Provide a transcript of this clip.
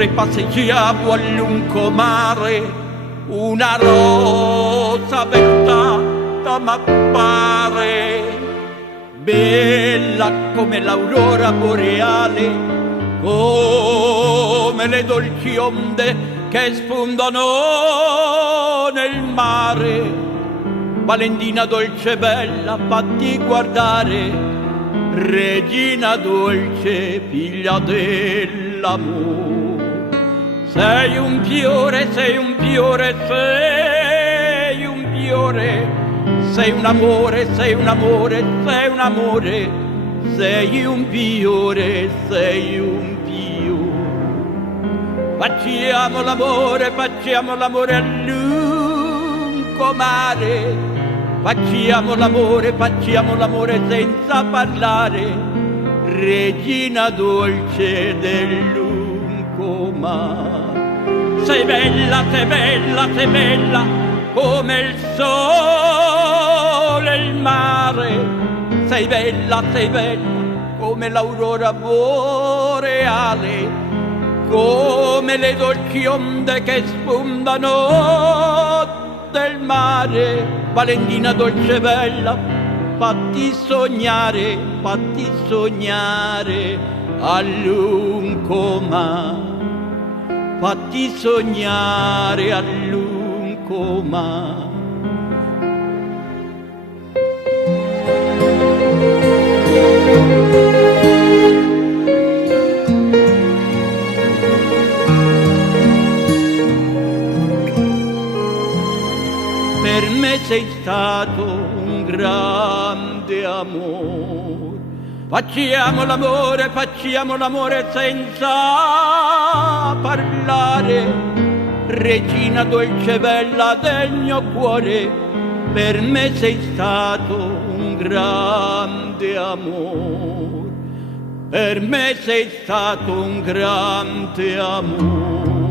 mentre passeggiavo a lungomare, una rosa vestata m'appare, bella come l'aurora boreale, come le dolci onde che sfondano nel mare. Valentina dolce bella, fatti guardare, regina dolce, figlia dell'amore. Sei un fiore, sei un fiore, sei un fiore, sei un amore, sei un amore, sei un amore, sei un fiore, sei un fiore. Facciamo l'amore a lungomare. Facciamo l'amore senza parlare, regina dolce del lungomare. Sei bella, sei bella, sei bella, come il sole e il mare. Sei bella, come l'aurora boreale, come le dolci onde che sfondano del mare. Valentina dolce bella, fatti sognare a lungomare, fatti sognare a lungomare. Per me sei stato un grande amore. Facciamo l'amore senza parlare, regina dolce bella del mio cuore. Per me sei stato un grande amore. Per me sei stato un grande amore.